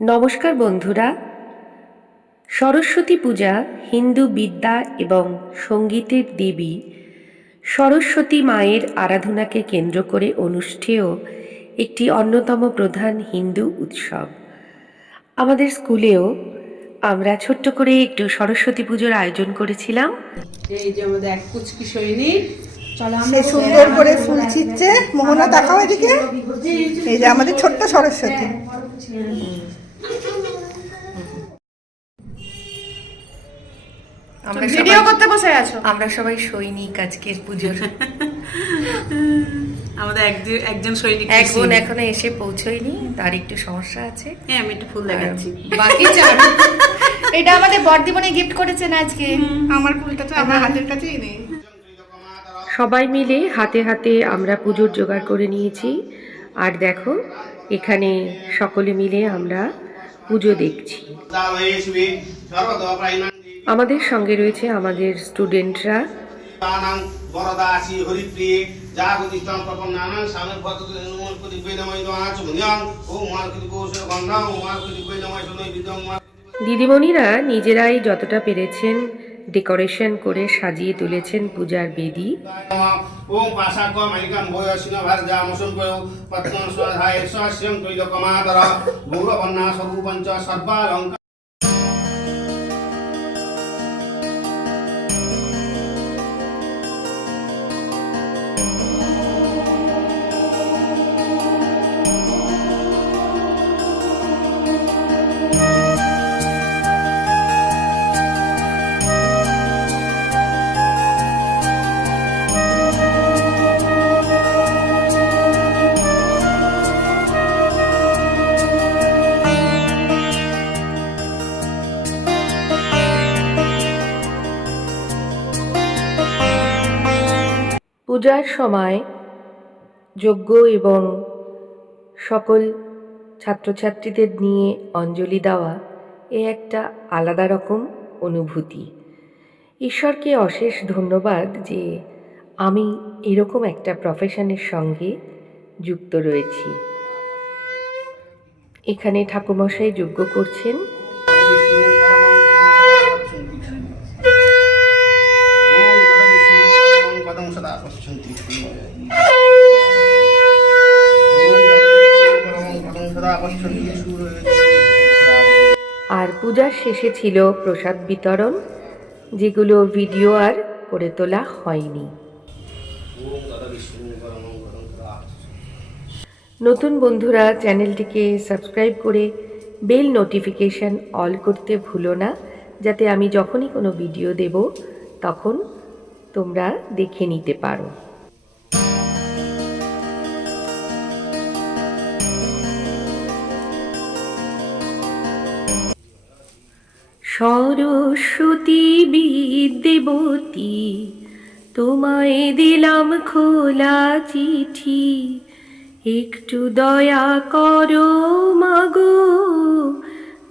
নমস্কার বন্ধুরা। সরস্বতী পূজা হিন্দু বিদ্যা এবং সঙ্গীতের দেবী সরস্বতী মায়ের আরাধনাকে কেন্দ্র করে অনুষ্ঠেয় একটি অন্যতম প্রধান হিন্দু উৎসব। আমাদের স্কুলেও আমরা ছোট্ট করে একটু সরস্বতী পুজোর আয়োজন করেছিলাম এই যে আমাদের এক কুচকি সৈনিক চলো সে সুন্দর করে ফুল ছিটছে মোহনা দেখাও এদিকে এই যে আমাদের ছোট্ট সরস্বতী আমরা ভিডিও করতে বসে আছো আমরা সবাই সৈনিক আজকের পুজোর আমাদের একজন- একজন সৈনিক এক বোন এখনও এসে পৌঁছয়নি তার একটু সমস্যা আছে। হ্যাঁ আমি একটু ফুল দেখাচ্ছি। বাকি চার এটা আমাদের বর্দিমনে গিফট করেছেন আজকে। আমার ফুলটা তো আমার হাতের কাছেই নেই। সবাই মিলে হাতে হাতে আমরা পুজোর জোগাড় করে নিয়েছি। আর দেখো এখানে সকলে মিলে আমরা পুজো দেখছি। আমাদের সঙ্গে রয়েছে আমাদের স্টুডেন্টরা বরদাসী হরিপ্রিয়ে জাগতিষ্ঠং প্রপন্নানাং স্বামী ভদ্রতে নমঃ কুতি বেদময় দোয়াচ মুনিয়াং ওম মার্কিতি কোষ গন্ধাং ওম মার্কিতি বেদময় শুনই বিদং দিদিমণিরা নিজেরাই যতটা পেরেছেন ডেকোরেশন করে সাজিয়ে তুলেছেন পূজার বেদি। ওম পাশাক মালিকাম বয়সিন ভারজামসুন বয় পত্ন স্বধায় স্বস্যং তৈলকমাদর ভূগবন্না স্বরূপঞ্চ সর্বালঙ্কার। পূজার সময় যজ্ঞ এবং সকল ছাত্রছাত্রীদের নিয়ে অঞ্জলি দেওয়া এ একটা আলাদা রকম অনুভূতি। ঈশ্বরকে অশেষ ধন্যবাদ যে আমি এরকম একটা প্রফেশনের সঙ্গে যুক্ত রয়েছি। এখানে ঠাকুমশাই যজ্ঞ করছেন। আর পূজার শেষে ছিল প্রসাদ বিতরণ, যেগুলো ভিডিও আর করে তোলা হয়নি। নতুন বন্ধুরা, চ্যানেলটিকে সাবস্ক্রাইব করে বেল নোটিফিকেশন অল করতে ভুলো না, যাতে আমি যখনই কোনো ভিডিও দেব, তখন তোমরা দেখে নিতে পারো। সরস্বতী বিদ্যবতী তোমায় দিলাম খোলা চিঠি। একটু দয়া করো মাগো,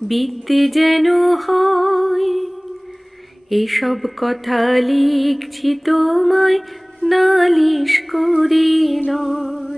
বিদ্যে যেন হয়। এসব কথা লিখছি তোমায়, নালিশ করে নয়।